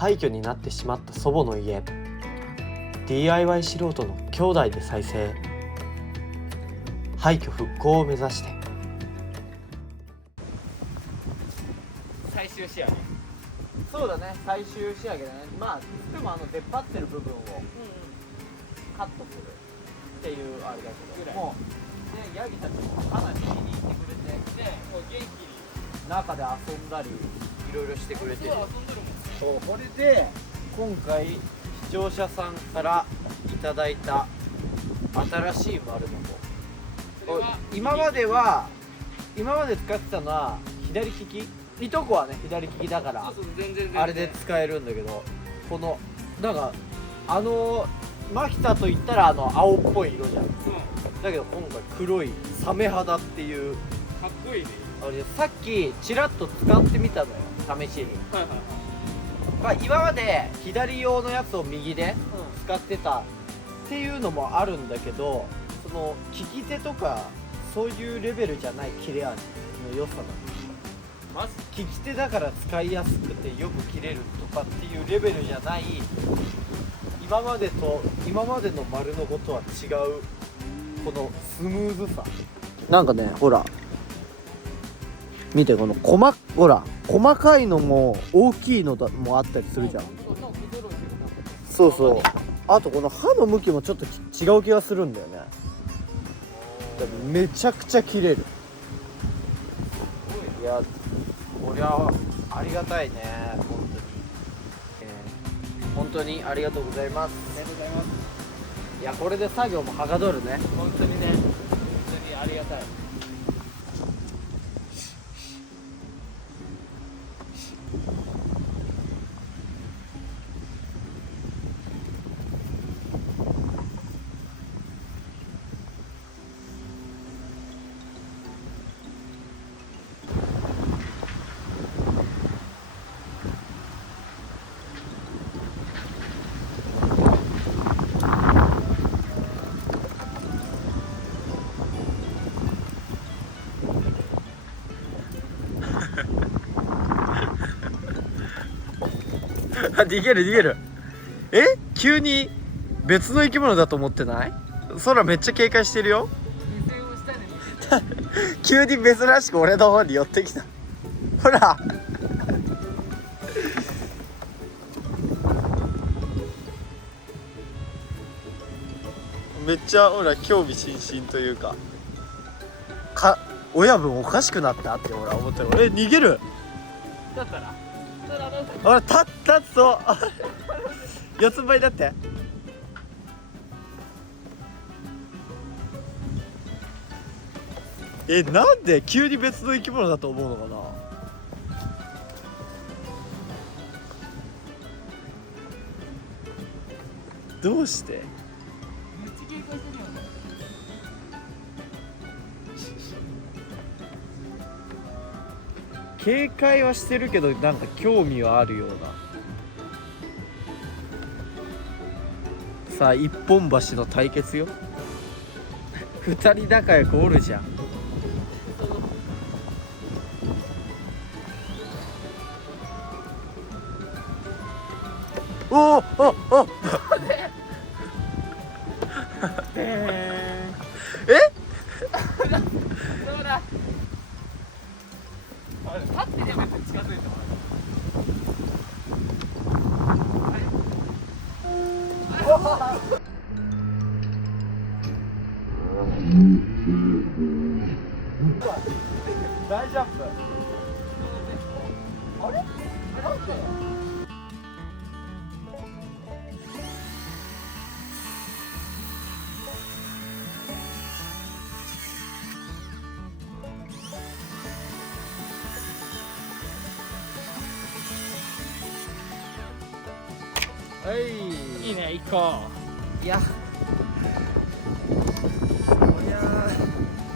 廃墟になってしまった祖母の家。 DIY 素人の兄弟で再生。廃墟復興を目指して。最終仕上げ。そうだね、最終仕上げだね。まあでも出っ張ってる部分をカットするっていうあれだけどもう、ヤギたちもかなり気に入ってくれて、もう元気に中で遊んだりいろいろしてくれてる。遊んでるもんね。そうこれで今回視聴者さんからいただいた新しい丸のそれは今まで使ってたのは左利き、いとこはね左利きだからそう全然あれで使えるんだけど、このなんかマキタと言ったら青っぽい色じゃん。だけど今回黒いサメ肌っていうかっこいいね。あれで、さっきちらっと使ってみたのよ、試しに。はいはいはい。まあ今まで左用のやつを右で使ってたっていうのもあるんだけど、その利き手とかそういうレベルじゃない切れ味の良さだ。マジ？利き手だから使いやすくてよく切れるとかっていうレベルじゃない、今までの丸の子とは違うこのスムーズさ。なんかね、ほら見て、このほら細かいのも大きいのもあったりするじゃん。そうそう。あとこの刃の向きもちょっと違う気がするんだよね。だからめちゃくちゃ切れる。いや、こりゃありがたいね、本当に、本当にありがとうございます。ありがとうございます。いや、これで作業もはかどるね。本当にね、本当にありがたい。逃げる。急に別の生き物だと思ってない？空めっちゃ警戒してるよ。目線を下で見てる。急に珍しく俺の方に寄ってきた。ほらめっちゃほら興味津々というか、親分おかしくなったってほら思ってる。逃げる。だったらほら立つと四つん這いだって。なんで急に別の生き物だと思うのかな。どうして？めっちゃ警戒してるよね。警戒はしてるけど、なんか興味はあるような。さあ、一本橋の対決よ。二人仲良くおるじゃん。おおそうだ。立ってね、別に近づいても大ジャンプ。あれ？なんで？はい。いいね、行こいや。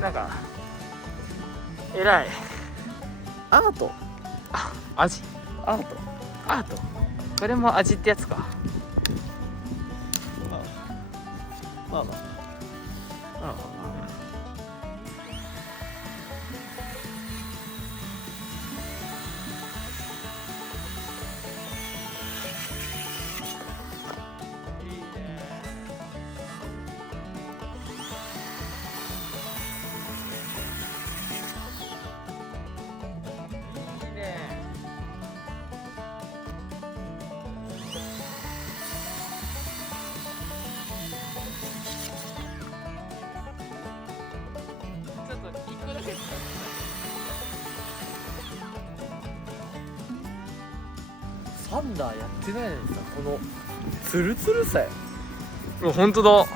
なんか偉い。アート。味アート。アート、これも味ってやつか。まあまあ。うんパンダやってないのにさ、このツルツルさよ。うわ本当だ。や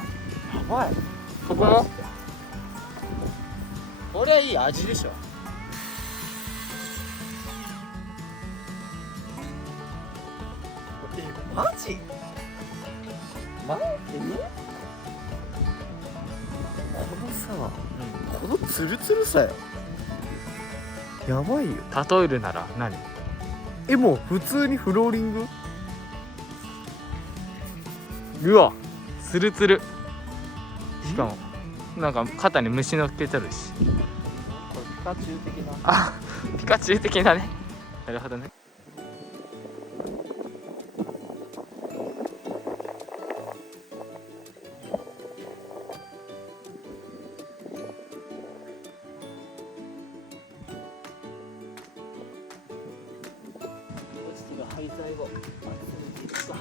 ばい。ここもこれはいい味でしょ。マジ待ってね、このさ、このツルツルさよ、やばいよ。例えるなら何？もう普通にフローリング。うわツルツル。しかもなんか肩に虫乗っけてるし。これピカチュウ的な。あ、ピカチュウ的なね。なるほどね。廃材を集めていくか。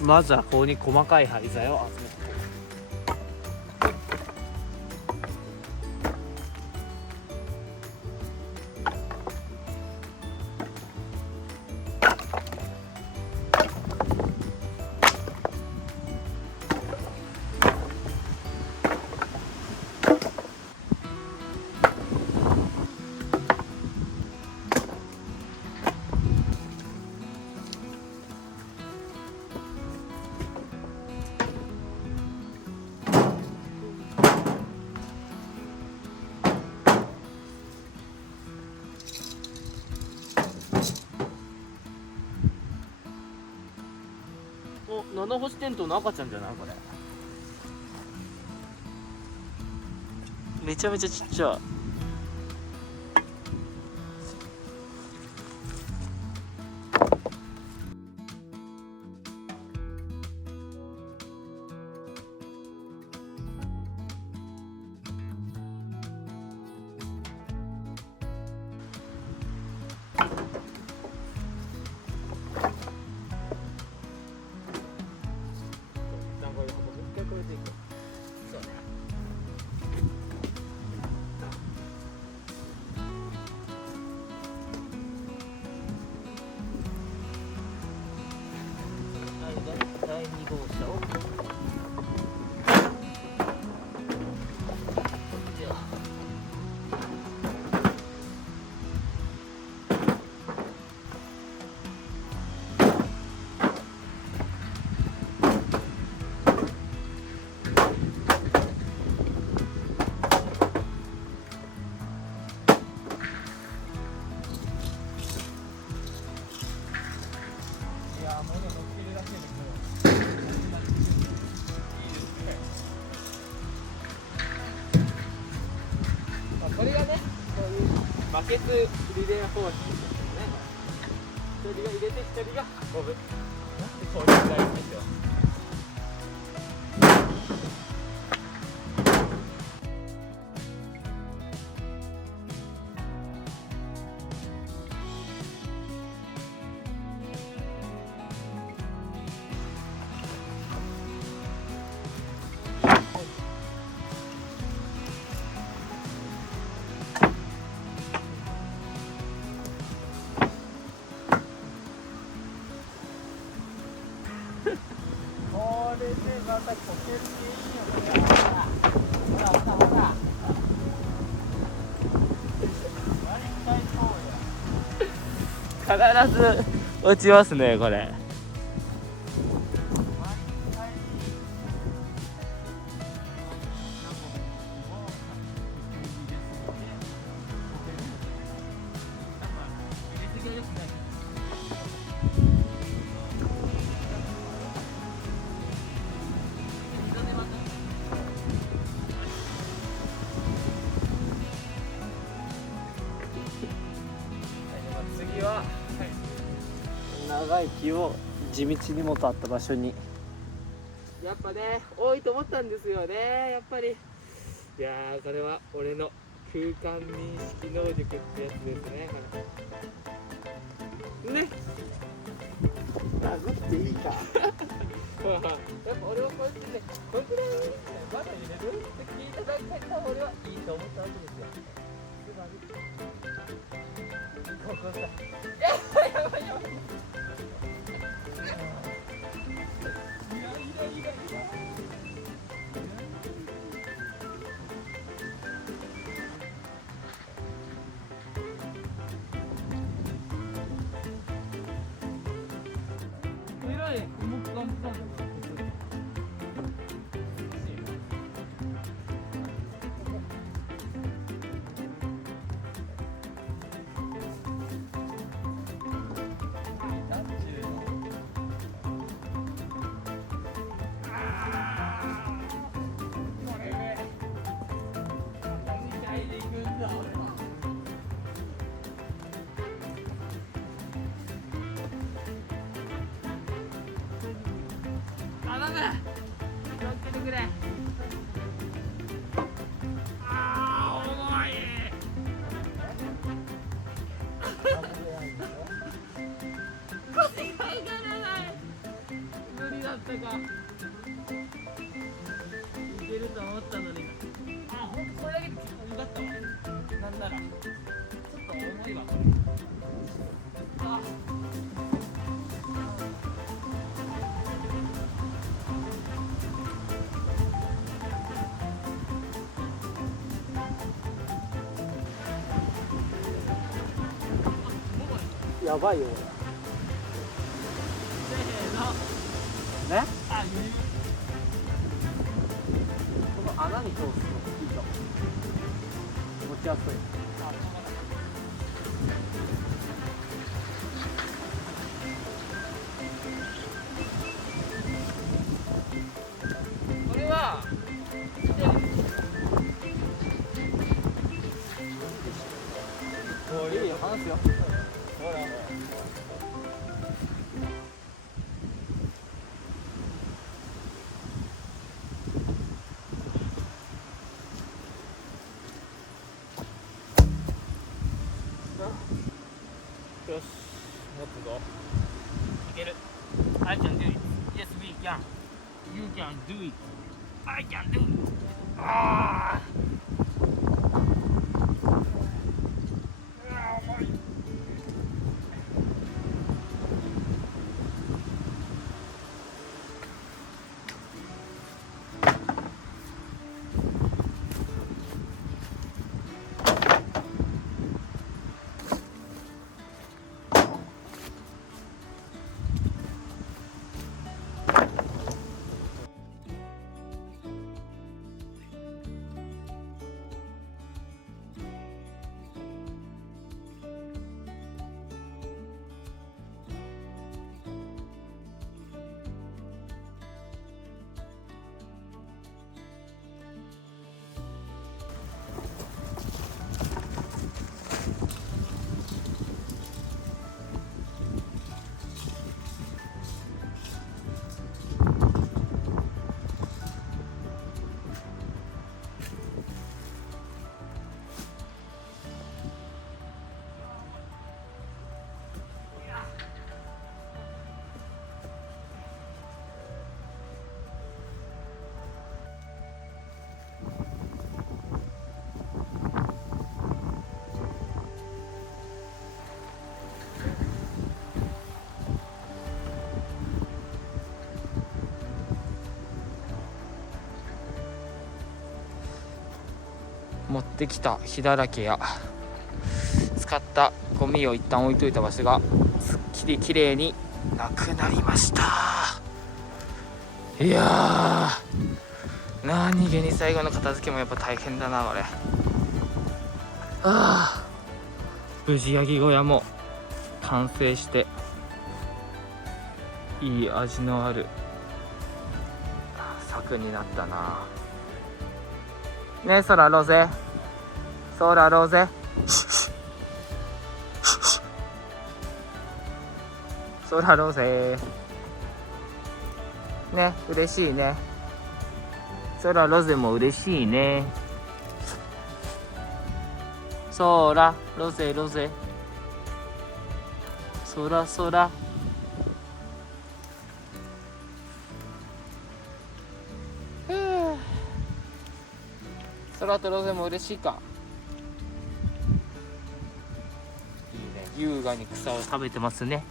まずはここに細かい廃材を集めて。七星テントの赤ちゃんじゃないこれ。めちゃめちゃちっちゃい。第2号車をこれがね、こういうバケツリレー方式ですよね。一人が入れて一人が運ぶ。なんでそういう時代ですよ。でまたこけるでいいよほら必ず落ちますねこれ。次は長い木を地道にもとあった場所に。やっぱね多いと思ったんですよねやっぱり。いやーこれは俺の空間認識能力ってやつですねこれね。殴っていいか。やっぱ俺はこうやってねこれくらいまだ入れるって聞いた段階から俺はいいと思ったわけですよ。ここさやばいいけると思ったのに。あ、ほんとこれだけで結構よかったわ。なんならちょっと重いわ。あやばいよせーの。ね。あ、余裕。この穴に通すのいいかも。持ちやすい。これはいいよ話すよ。ほらほら。よし、持つぞ。いける。I can do it. Yes, we can. You can do it. I can do it. ああ。持ってきた火だらけや使ったゴミを一旦置いといた場所がすっきりきれいになくなりました。いやー、何気に最後の片付けもやっぱ大変だなこれ。無事ヤギ小屋も完成していい味のある柵になったな。ねえ空ロゼ、空ロゼ、空ロゼね、嬉しいね。空ロゼも嬉しいね。空ロゼロゼ、空空、空とロゼも嬉しいか。いいね、優雅に草を食べてますね。